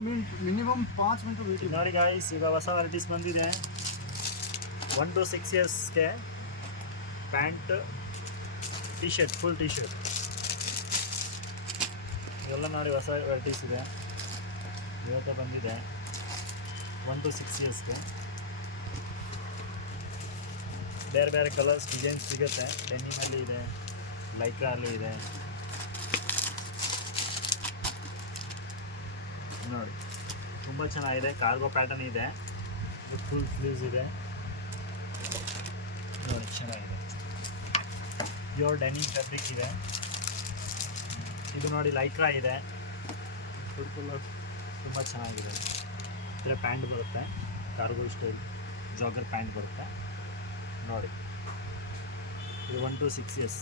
Minimum 5 minute wait ನೋಡಿ guys, ಈಗ ಹೊಸ ವೆರೈಟೀಸ್ ಬಂದಿದೆ. 1 to 6 ಇಯರ್ಸ್ಗೆ pant, T shirt, full T shirt ಇವೆಲ್ಲ ನೋಡಿ ಹೊಸ ವೆರೈಟೀಸ್ ಇದೆ. ಇವತ್ತೇ ಬಂದಿದೆ. 1 to 6 ಇಯರ್ಸ್ಗೆ ಬೇರೆ ಬೇರೆ ಕಲರ್ಸ್, ಡಿಸೈನ್ಸ್ ಸಿಗುತ್ತೆ. ಡೆನಿಮಲ್ಲಿ ಇದೆ, ಲೈಕ್ರಲ್ಲಿ ಇದೆ. ನೋಡಿ ತುಂಬ ಚೆನ್ನಾಗಿದೆ. ಕಾರ್ಗೋ ಪ್ಯಾಟರ್ನ್ ಇದೆ, ಫುಲ್ ಸ್ಲೀವ್ಸ್ ಇದೆ. ನೋಡಿ ಚೆನ್ನಾಗಿದೆ. ಪ್ಯೂರ್ ಡೆನಿಮ್ ಫ್ಯಾಬ್ರಿಕ್ ಇದೆ. ಇದು ನೋಡಿ ಲೈಕ್ರಾ ಇದೆ, ತುಂಬ ಚೆನ್ನಾಗಿದೆ. ಇದರ ಪ್ಯಾಂಟ್ ಬರುತ್ತೆ, ಕಾರ್ಗೋ ಸ್ಟೈಲ್ ಜಾಗರ್ ಪ್ಯಾಂಟ್ ಬರುತ್ತೆ. ನೋಡಿ ಇದು 1 to 6 ಇಯರ್ಸ್,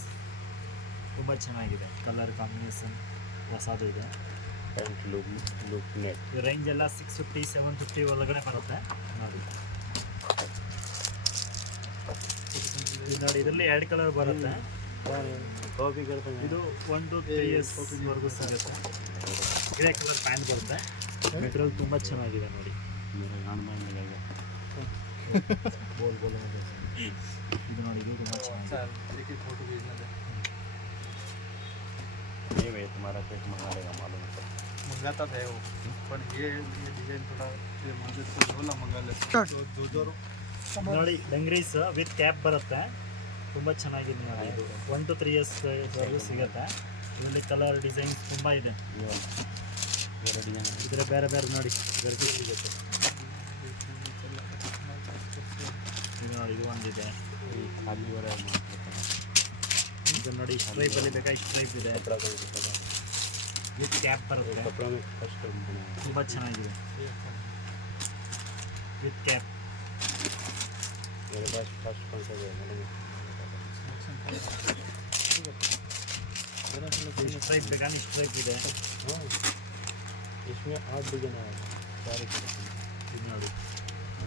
ತುಂಬ ಚೆನ್ನಾಗಿದೆ. ಕಲರ್ ಕಾಂಬಿನೇಷನ್ ಹೊಸದು ಇದೆ. Pant look net. ರೇಂಜ್ ಎಲ್ಲ 650 750 ಒಳಗಡೆ ಬರುತ್ತೆ. ನೋಡಿ ಇದು ನೋಡಿ, ಇದರಲ್ಲಿ 2 ಕಲರ್ ಬರುತ್ತೆ. ಕಾಪಿ ಇದು 1 to 3 ಇಯರ್ಸ್ ವರೆಗೂ ಸಿಗುತ್ತೆ. ಗ್ರೇ ಕಲರ್ ಪ್ಯಾಂಟ್ ಬರುತ್ತೆ. ಮೆಟೀರಿಯಲ್ ತುಂಬ ಚೆನ್ನಾಗಿದೆ. ನೋಡಿ ಬೋಲ್ ಬೋಲ್ ಇದು ನೋಡಿ, ಇದು ತುಂಬ ಚೆನ್ನಾಗಿದೆ. ये भाई तुम्हारा पेट मंगा लेगा मालूम है। मंगाता है वो, पर ये डिजाइन थोड़ा ये मुझे तो बोला मंगा ले जो ನೋಡಿ ಡಂಗ್ರೀಸ್ ವಿತ್ ಕ್ಯಾಪ್ ಬರುತ್ತೆ. ತುಂಬ ಚೆನ್ನಾಗಿದೆ ನೋಡಿ. ಇದು 1 to 3 ಇಯರ್ಸ್ ವರೆಗೂ ಸಿಗುತ್ತೆ. ಇದರಲ್ಲಿ ಕಲರ್ ಡಿಸೈನ್ಸ್ ತುಂಬ ಇದೆ. ಬೇರೆ ಡಿಸೈನ್ ಇದರ ಬೇರೆ ಬೇರೆ ನೋಡಿ ವೆರೈಟಿ ಸಿಗುತ್ತೆ. ಇದು ನೋಡಿ, ಇದು ಒಂದಿದೆ. खाली हो रहा है ಇದು ನೋಡಿ, ಸ್ಟ್ರೈಪಲ್ಲಿ ಬೇಕಾ ಸ್ಟ್ರೈಪ್ ಇದೆ. ವಿತ್ ಕ್ಯಾಪ್ ಬರುತ್ತೆ. कपड़ा में फर्स्ट ತುಂಬ ಚೆನ್ನಾಗಿದೆ. With cap. मेरे पास फर्स्ट कौन सा है ಸ್ಟ್ರೈಪ್ ಬೇಕಾ ಸ್ಟ್ರೈಪ್ ಇದೆ. हाँ इसमें 8 डिजाइन है सारे ಇದು ನೋಡಿ,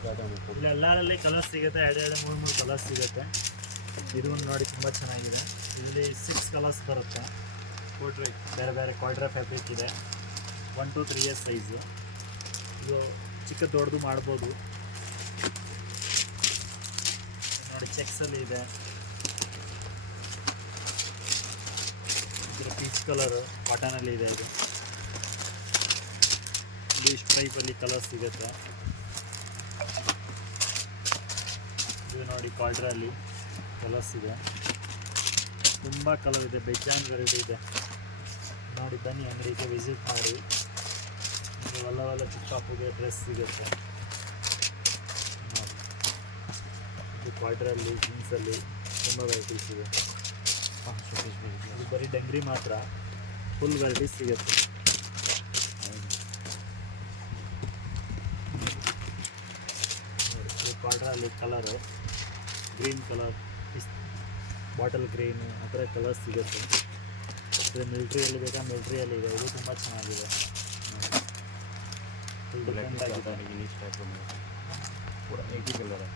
ज़्यादा नहीं ಇಲ್ಲಿ ಎಲ್ಲರಲ್ಲಿ ಕಲರ್ಸ್ ಸಿಗುತ್ತೆ. 2 3 ಕಲರ್ಸ್ ಸಿಗುತ್ತೆ. ಇದು ಒಂದು ನೋಡಿ, ತುಂಬ ಚೆನ್ನಾಗಿದೆ. ಇದರಲ್ಲಿ 6 ಕಲರ್ಸ್ ಬರುತ್ತೆ. ಬೇರೆ ಬೇರೆ ಕ್ವಾಡ್ರಾ ಫ್ಯಾಬ್ರಿಕ್ ಇದೆ. 1 to 3 ಇಯರ್ಸ್ ಸೈಜು. ಇದು ಚಿಕ್ಕ ದೊಡ್ಡದು ಮಾಡ್ಬೋದು. ನೋಡಿ ಚೆಕ್ಸಲ್ಲಿ ಇದೆ. ಇದರ ಪೀಚ್ ಕಲರು ಕಾಟನಲ್ಲಿ ಇದೆ. ಇದು ಸ್ಟ್ರೈಪಲ್ಲಿ ಕಲರ್ ಸಿಗುತ್ತೆ. ಇದು ನೋಡಿ ಕ್ವಾಡ್ರಲ್ಲಿ ಕಲರ್ಸ್ ಇದೆ. ತುಂಬ ಕಲರ್ ಇದೆ, ಬೇಜಾನ್ ವೆರೈಟಿ ಇದೆ. ನೋಡಿ ಬನ್ನಿ, ಅಂಗಡಿಗೆ ವಿಸಿಟ್ ಮಾಡಿ. ನಿಮಗೆ ಒಳ್ಳೆ ಚಿಕ್ಕ ಪಾಪುಗೆ ಡ್ರೆಸ್ ಸಿಗುತ್ತೆ. ನೋಡಿ ಇದು ಕ್ವಾಡ್ರಲ್ಲಿ, ಜೀನ್ಸಲ್ಲಿ ತುಂಬ ವೆರೈಟೀಸ್ ಇದೆ. ಇದು ಬರೀ ಡಂಗ್ರಿ ಮಾತ್ರ, ಫುಲ್ ವೆರೈಟೀಸ್ ಸಿಗುತ್ತೆ. ನೋಡಿ ಇದು ಕ್ವಾಡ್ರಲ್ಲಿ colour green colour, bottle green, ಆ ಥರ ಕಲರ್ಸ್ ಸಿಗುತ್ತೆ. ಇದು ಮಿಲ್ಟ್ರಿಯಲ್ಲಿ ಬೇಕಾ ಮಿಲ್ಟ್ರಿಯಲ್ಲಿ ಇದೆ. ಇದು ತುಂಬ ಚೆನ್ನಾಗಿದೆ. ಫುಲ್ ಡಿಫ್ರೆಂಟ್ ಆಗಿದೆ. इस टाइप में पूरा एक ही कलर है.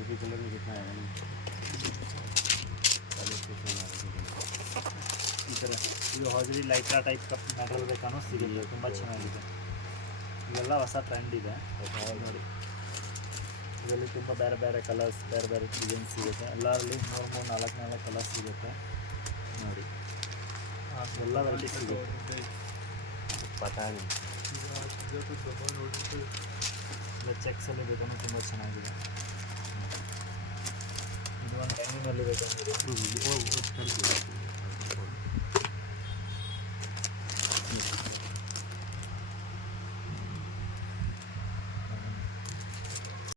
एक ही कलर में कितना आएगा नहीं 40 कितना आएगा. ಈ ಥರ ಇದು ಹಾಜರಿ ಲೈಕ್ರಾ ಟೈಪ್ ಕಪ್ ಮೆಟೀರಿಯಲ್ ಬೇಕಾನೋ ಸಿಗುತ್ತೆ. ತುಂಬ ಚೆನ್ನಾಗಿದೆ. ಇವೆಲ್ಲ ಹೊಸ ಟ್ರೆಂಡ್ ಇದೆ. ನೋಡಿ ಇದರಲ್ಲಿ ತುಂಬ ಬೇರೆ ಬೇರೆ ಕಲರ್ಸ್, ಬೇರೆ ಬೇರೆ ಡಿಸೈನ್ಸ್ ಸಿಗುತ್ತೆ. ಎಲ್ಲರಲ್ಲಿ 3 4 ಕಲರ್ಸ್ ಸಿಗುತ್ತೆ. ನೋಡಿ ಎಲ್ಲ ವೆರೈಟಿ ಸಿಗುತ್ತೆ. पता नहीं ಇಲ್ಲ ಚೆಕ್ಸಲ್ಲಿ ಬೇಕಂದ್ರೆ ತುಂಬ ಚೆನ್ನಾಗಿದೆ. ಇದು ಒಂದು ಟೈಮಿನಲ್ಲಿ ಬೇಕಂದ್ರೆ